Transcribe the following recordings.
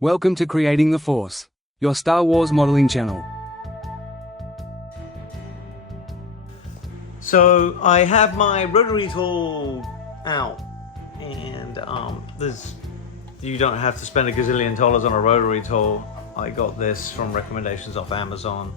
Welcome to Creating the Force, your Star Wars modeling channel. So I have my rotary tool out, and you don't have to spend a gazillion dollars on a rotary tool. I got this from recommendations off Amazon.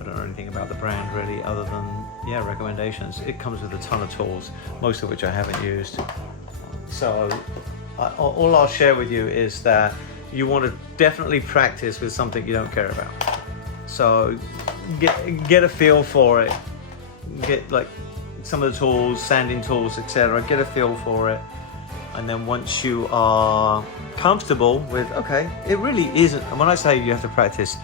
I don't know anything about the brand really, other than recommendations. It comes with a ton of tools, most of which I haven't used. So all I'll share with you is that you want to definitely practice with something you don't care about. So get a feel for it. Get like some of the tools, sanding tools, etc. Get a feel for it, and then once you are comfortable with, okay, it really isn't. And when I say you have to practice,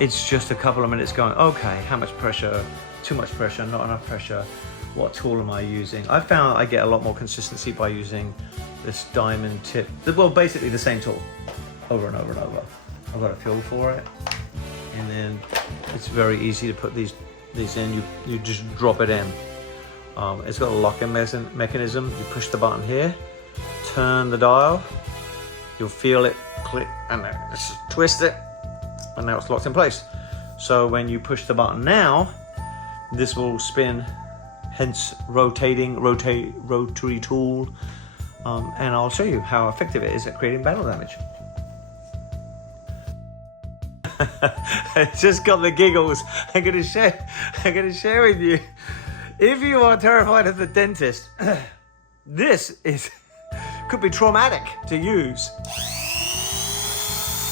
it's just a couple of minutes going, okay, how much pressure? Too much pressure? Not enough pressure? What tool am I using? I found I get a lot more consistency by using this diamond tip. Well, basically the same tool over and over and over. I've got a feel for it, and then it's very easy to put these in. You just drop it in. It's got a lock-in mechanism. You push the button here, turn the dial, you'll feel it click, and then just twist it, and now it's locked in place. So when you push the button now, this will spin, hence rotary tool, and I'll show you how effective it is at creating battle damage. I just got the giggles. I'm gonna share with you. If you are terrified of the dentist, this could be traumatic to use.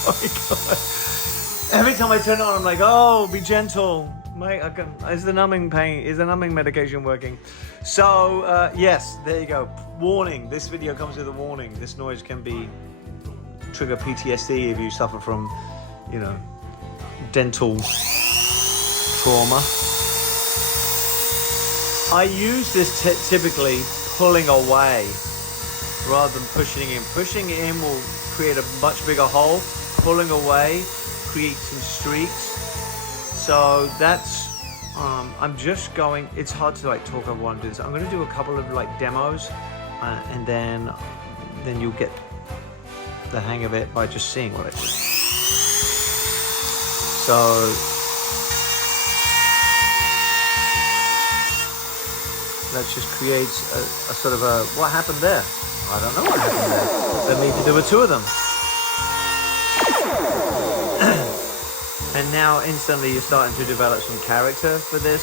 Oh my God. Every time I turn it on, I'm like, oh, be gentle. Is the numbing medication working? So yes, there you go. Warning, this video comes with a warning. This noise can trigger PTSD if you suffer from, dental trauma. I use this typically pulling away rather than pushing in. Pushing in will create a much bigger hole. Pulling away creates some streaks. So that's, I'm just going, it's hard to talk over while I'm doing this. I'm going to do a couple of demos, and then you'll get the hang of it by just seeing what it is. So that just creates a sort of what happened there? I don't know what happened there. But maybe there were two of them. And now instantly you're starting to develop some character for this.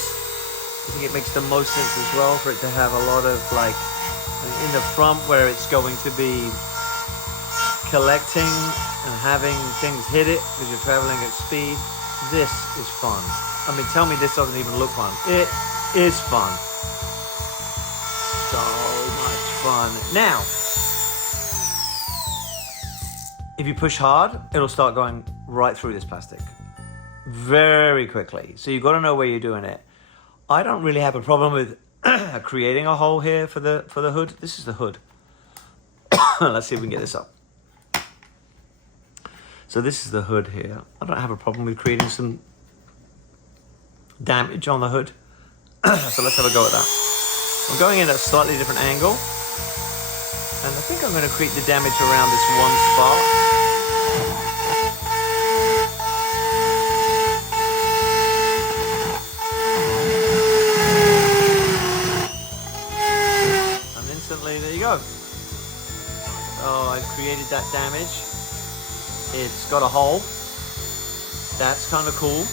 I think it makes the most sense as well for it to have a lot of in the front where it's going to be collecting and having things hit it because you're traveling at speed. This is fun. I mean, tell me this doesn't even look fun. It is fun. So much fun. Now, if you push hard, it'll start going right through this plastic very quickly. So you've got to know where you're doing it. I don't really have a problem with creating a hole here for the hood. This is the hood. Let's see if we can get this up. So this is the hood here. I don't have a problem with creating some damage on the hood. So let's have a go at that. I'm going in at a slightly different angle, and I think I'm going to create the damage around this one spot. And instantly, there you go. So I've created that damage. It's got a hole. That's kind of cool.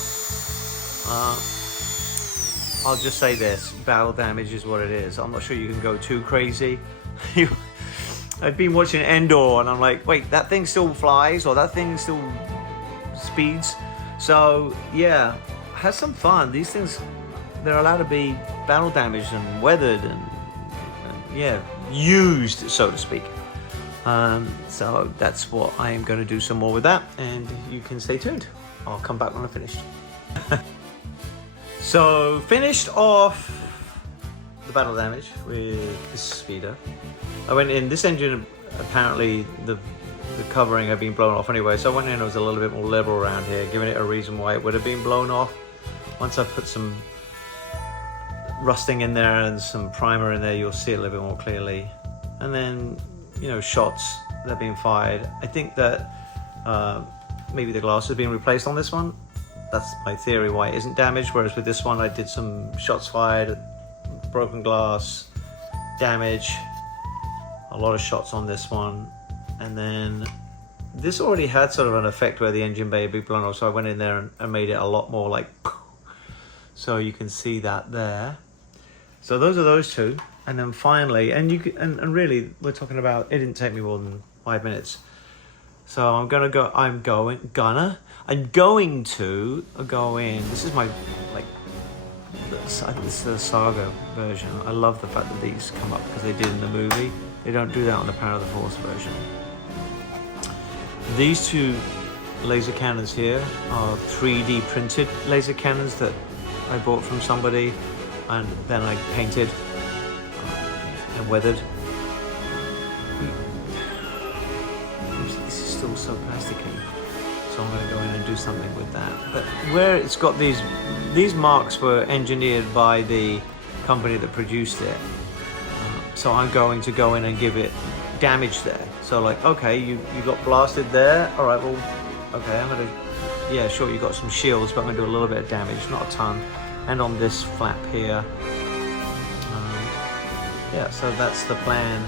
I'll just say this, battle damage is what it is. I'm not sure you can go too crazy. I've been watching Endor and I'm like, wait, that thing still flies or that thing still speeds? So yeah, have some fun. These things, they're allowed to be battle damaged and weathered and used, so to speak. So that's what I am going to do some more with that, and you can stay tuned. I'll come back when I'm finished. So finished off the battle damage with this speeder. I went in, this engine, apparently the covering had been blown off anyway, so I went in and was a little bit more liberal around here, giving it a reason why it would have been blown off. Once I put some rusting in there and some primer in there, you'll see it a little bit more clearly. And then, shots that are being fired. I think that maybe the glass has been replaced on this one. That's my theory why it isn't damaged, whereas with this one I did some shots fired, broken glass, damage, a lot of shots on this one. And then this already had sort of an effect where the engine bay had been blown off, so I went in there and made it a lot more like, so you can see that there. So those are those two. And then finally, and really we're talking about, it didn't take me more than 5 minutes. So I'm going to go in. This is my, like, I think this is the Saga version. I love the fact that these come up because they did in the movie. They don't do that on the Power of the Force version. These two laser cannons here are 3D printed laser cannons that I bought from somebody, and then I painted and weathered. This is still so plasticky, so I'm going to go in and do something with that. But where it's got these marks were engineered by the company that produced it, so I'm going to go in and give it damage there. So like, okay, you got blasted there, all right, well, okay, I'm gonna, yeah, sure, you got some shields, but I'm gonna do a little bit of damage, not a ton. And on this flap here, yeah, so that's the plan.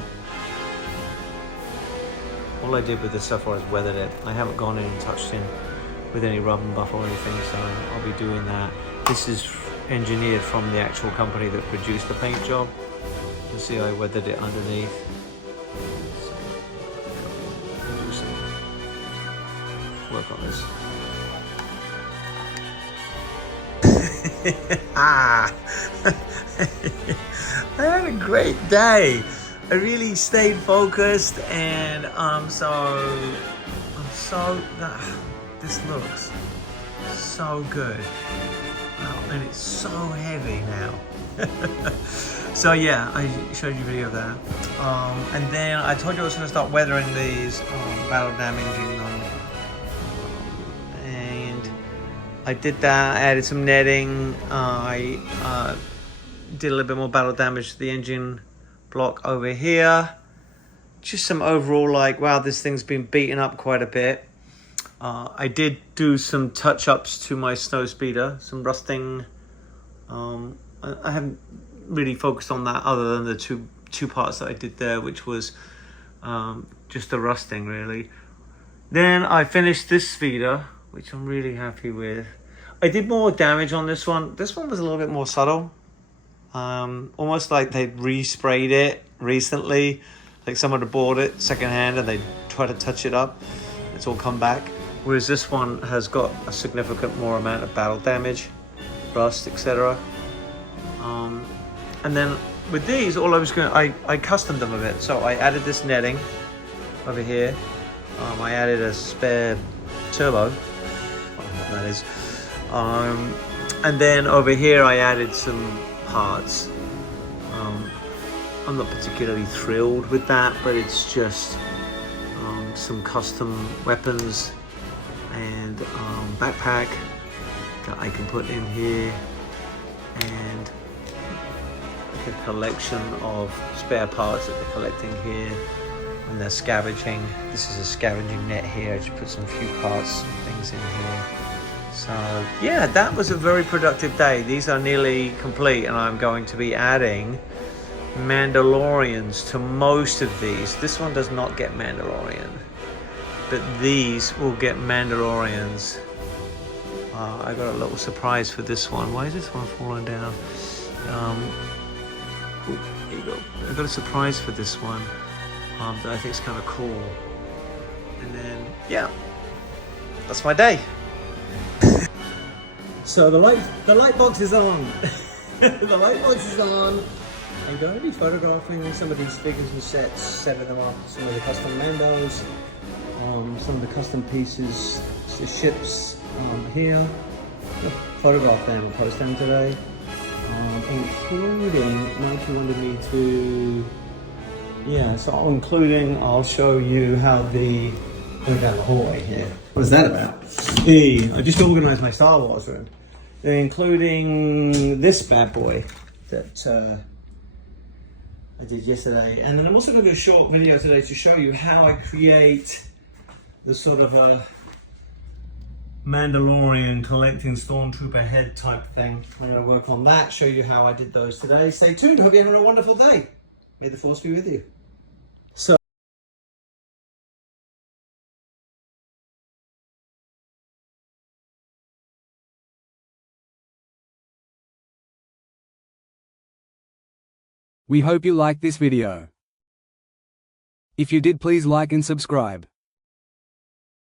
All I did with this stuff was weathered it. I haven't gone in and touched in with any rub and buff or anything, so I'll be doing that. This is engineered from the actual company that produced the paint job. You can see I weathered it underneath. Work on this. I had a great day. I really stayed focused, and this looks so good. Wow, and it's so heavy now. So yeah, I showed you a video of that. And then I told you I was going to start weathering these, battle damaging them. And I did that. I added some netting. I did a little bit more battle damage to the engine block over here. Just some overall, like, wow, this thing's been beaten up quite a bit. I did do some touch-ups to my snowspeeder, some rusting. I haven't really focused on that other than the two parts that I did there, which was just the rusting, really. Then I finished this feeder, which I'm really happy with. I did more damage on this one. This one was a little bit more subtle. Almost like they resprayed it recently. Like someone had bought it secondhand and they tried to touch it up. It's all come back. Whereas this one has got a significant more amount of battle damage, rust, etc. And then with these, all I was going, I customed them a bit. So I added this netting over here. I added a spare turbo. I don't know what that is. And then over here, I added some parts. I'm not particularly thrilled with that, but it's just some custom weapons and backpack that I can put in here, and like a collection of spare parts that they're collecting here when they're scavenging. This is a scavenging net here. I just put some few parts and things in here. So yeah, that was a very productive day. These are nearly complete, and I'm going to be adding Mandalorians to most of these. This one does not get Mandalorian, but these will get Mandalorians. I got a little surprise for this one. Why is this one falling down? There you go. I got a surprise for this one that I think is kind of cool. And then yeah, that's my day. So the light box is on. The light box is on. I'm going to be photographing some of these figures and sets, setting them up, some of the custom Mandos, some of the custom pieces, the ships here. I'll photograph them and post them today, including, now if you wanted me to, yeah, so including, I'll show you how the, going down the hallway here. What is that about? Hey, I just organized my Star Wars room, including this bad boy that I did yesterday. And then I'm also going to do a short video today to show you how I create the sort of a Mandalorian collecting stormtrooper head type thing. I'm going to work on that, show you how I did those today. Stay tuned, hope you're having a wonderful day. May the force be with you. So we hope you liked this video. If you did, please like and subscribe.